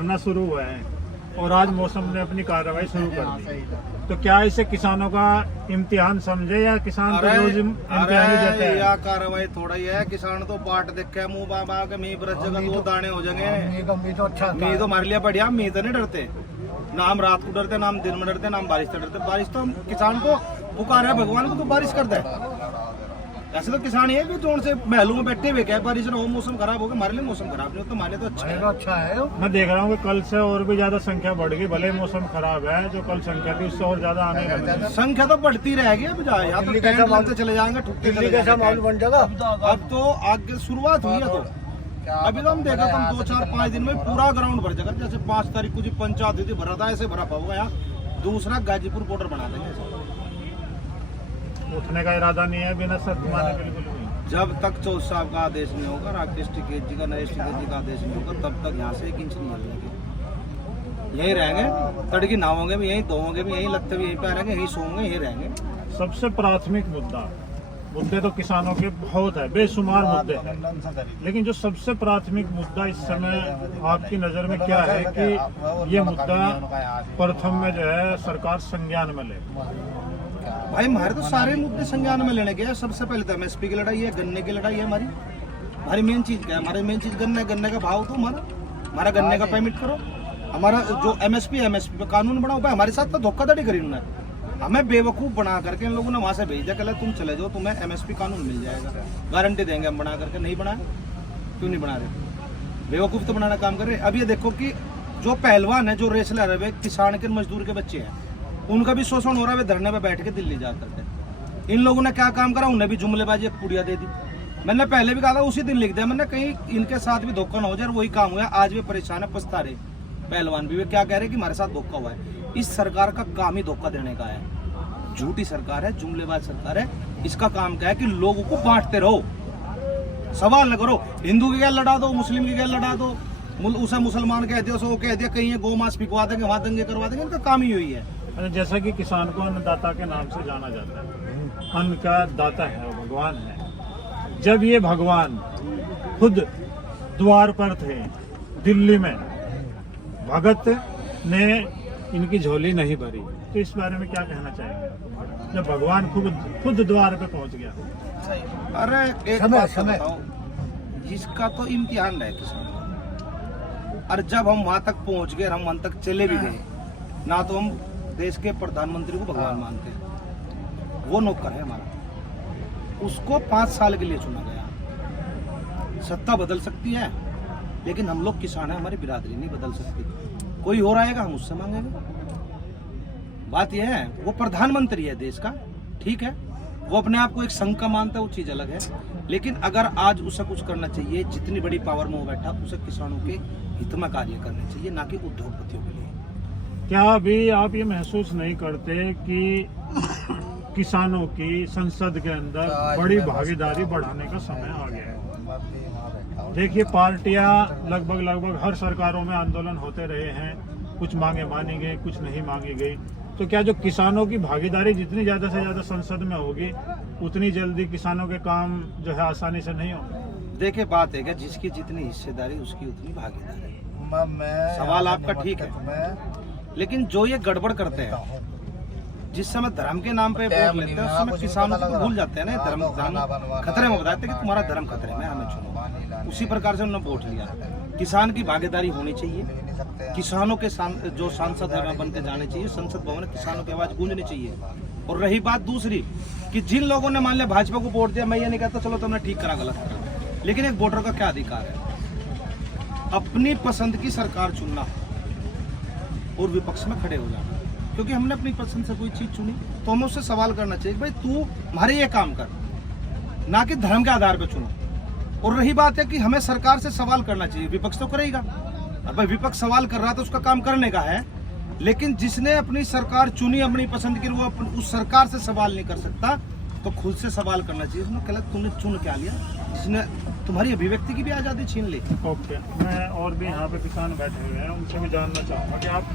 भरना शुरू हुए हैं और आज मौसम ने अपनी कार्रवाई शुरू कर दी, तो क्या इसे किसानों का इम्तिहान समझे या किसान तो रोज इम्तिहान ही देते हैं? या कार्रवाई थोड़ा ही है, किसान तो बाट देखे मुंह बाबा के मी बरस जगह दो दाने हो जाएंगे। मी तो हमारे लिए बढ़िया, मी तो नहीं डरते ना, हम रात को डरते ना, हम दिन में डरते ना, हम बारिश से डरते। बारिश तो हम किसान को पुकार है, भगवान को तो बारिश कर दे। ऐसे तो किसान ये भी जोन से महलों में बैठे हुए क्या बारिश ना हो, मौसम खराब हो गया, हमारे लिए मौसम खराब नहीं हो तो हमारे लिए तो अच्छा है। मैं देख रहा हूँ कि कल से और भी ज्यादा संख्या बढ़ गई, भले मौसम खराब है, जो कल संख्या थी उससे और ज्यादा आने लगी। संख्या तो बढ़ती रहेगी, अब या तो टेंट लगते चले जाएंगे, ठुकते चले जाएंगे। अब तो आगे शुरुआत हुई है, तो अभी तो हम देखा था 2, 4, 5 दिन में पूरा ग्राउंड भर जाएगा। जैसे 5 तारीख को जी पंचायत हुई थी, भरा था, ऐसे भरा पाओगे। यहाँ दूसरा गाजीपुर बॉर्डर बना देंगे। उठने का इरादा नहीं है बिना शर्त माने, बिल्कुल भी। जब तक चौधरी साहब का आदेश नहीं होगा, राकेश टिकैत जी का, नरेश टिकैत जी का आदेश नहीं होगा, तब तक यहाँ से 1 इंच नहीं हिलेंगे। यहीं रहेंगे, तड़की नहाओगे भी यहीं, धोओगे भी यहीं, लगते भी यहीं पे रहेंगे, यहीं सोओगे, यहीं रहेंगे। सबसे प्राथमिक मुद्दे तो किसानों के बहुत है, बेशुमार मुद्दे हैं, लेकिन जो सबसे प्राथमिक मुद्दा इस समय आपकी नजर में क्या है कि ये मुद्दा प्रथम में जो है सरकार संज्ञान में ले? भाई हमारे तो सारे मुद्दे संज्ञान में लेने के हैं। सबसे पहले तो एमएसपी की लड़ाई है, गन्ने की लड़ाई है। हमारी मेन चीज क्या है? हमारी मेन चीज गन्ने का भाव तो हमारा गन्ने का पेमेंट करो। हमारा जो एमएसपी पे कानून बनाओ। भाई हमारे साथ तो धोखाधड़ी करी उन्होंने, हमें बेवकूफ बना करके इन लोगों ने वहां से भेजा, कहला तुम चले जाओ, तुम्हें एमएसपी कानून मिल जाएगा, गारंटी देंगे हम बना करके। नहीं बनाया, क्यों नहीं बना रहे? बेवकूफ तो बनाना काम कर रहे। अब ये देखो कि जो पहलवान है, जो रेसलर है, वे किसान के मजदूर के बच्चे हैं, उनका भी शोषण हो रहा है। वे धरने पे बैठ के दिल्ली जा करके इन लोगों ने क्या काम करा? उन्हें भी जुमलेबाजी एक पुड़िया दे दी। मैंने पहले भी कहा था, उसी दिन लिख दिया मैंने, कहीं इनके साथ भी धोखा ना हो जाए। वही काम हुआ, आज वे परेशान है, पछता रहे पहलवान भी। वे क्या कह रहे कि हमारे साथ धोखा हुआ है। इस सरकार का काम ही धोखा देने का है। झूठी सरकार है, जुमलेबाज सरकार है। इसका काम क्या है कि लोगों को बांटते रहो, सवाल न करो। हिंदू की क्या लड़ा दो, मुस्लिम की क्या लड़ा दो, उसे मुसलमान कह दिया, उसको कह दिया, कहीं गौ मांस पिकवा देंगे, वहां दंगे करवा देंगे। इनका काम ही यही है। जैसा कि किसान को अन्नदाता के नाम से जाना जाता है, अन्न का दाता है, वो भगवान है। जब ये भगवान खुद द्वार पर थे दिल्ली में, भगत ने इनकी झोली नहीं भरी, तो इस बारे में क्या कहना चाहेंगे जब भगवान खुद द्वार पे पहुंच गया? अरे एक बात बताओ, जिसका तो इम्तिहान है किसान, और जब हम वहां तक पहुंच गए, हम वहां तक चले भी गए ना, तो हम देश के प्रधानमंत्री को भगवान मानते हैं। वो नौकर है हमारा, उसको 5 साल के लिए चुना गया। सत्ता बदल सकती है, लेकिन हम लोग किसान हैं, हमारी बिरादरी नहीं बदल सकती। कोई हो रहेगा, हम उससे मांगेंगे। बात यह है, वो प्रधानमंत्री है देश का, ठीक है, वो अपने आप को एक संघ का मानता है, वो चीज अलग है। लेकिन अगर आज उसे कुछ करना चाहिए, जितनी बड़ी पावर में वो बैठा, उसे किसानों के हित में कार्य करना चाहिए, ना कि उद्योगपतियों के लिए। क्या अभी आप ये महसूस नहीं करते कि किसानों की संसद के अंदर बड़ी भागीदारी बढ़ाने का समय आ गया है? देखिए, पार्टियां लगभग हर सरकारों में आंदोलन होते रहे हैं, कुछ मांगे मानी गई, कुछ नहीं मांगी गई। तो क्या जो किसानों की भागीदारी जितनी ज्यादा से ज्यादा संसद में होगी, उतनी जल्दी किसानों के काम जो है आसानी से नहीं होंगे? देखिए, बात है कि जिसकी जितनी हिस्सेदारी उसकी उतनी भागीदारी। सवाल आपका ठीक है, लेकिन जो ये गड़बड़ करते हैं, जिस समय धर्म के नाम पे वोट लेते हैं, उस समय किसानों को भूल जाते हैं ना। धर्म खतरे में बताते हैं कि तुम्हारा धर्म खतरे में, हमें चुनो। उसी प्रकार से उन्होंने वोट लिया। किसान की भागीदारी होनी चाहिए, किसानों के जो सांसद है बन के जाने चाहिए, संसद भवन में किसानों की आवाज गूंजनी चाहिए। और रही बात दूसरी कि जिन लोगों ने मान लिया भाजपा को वोट दिया, मैं ये नहीं कहता चलो तुमने ठीक करा, गलत करा, लेकिन एक वोटर का क्या अधिकार है? अपनी पसंद की सरकार चुनना और विपक्ष में खड़े हो जाना। क्योंकि हमने अपनी पसंद से कोई चीज चुनी, तो हमें उससे सवाल करना चाहिए, भाई तू हमारे ये काम कर, ना कि धर्म के आधार पर चुनो। और रही बात है कि हमें सरकार से सवाल करना चाहिए, विपक्ष तो करेगा। अब भाई विपक्ष सवाल कर रहा तो उसका काम करने का है, लेकिन जिसने अपनी सरकार चुनी अपनी पसंद की, वो उस सरकार से सवाल नहीं कर सकता, तो खुद से सवाल करना चाहिए। उसने कहला तूने चुन क्या लिया, जिसने तुम्हारी अभिव्यक्ति की भी आजादी छीन ली। ओके, मैं और भी यहाँ पे किसान बैठे हुए हैं, उनसे भी जानना चाहूँगा कि आप